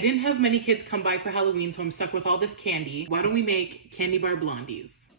I didn't have many kids come by for Halloween, so I'm stuck with all this candy. Why don't we make candy bar blondies?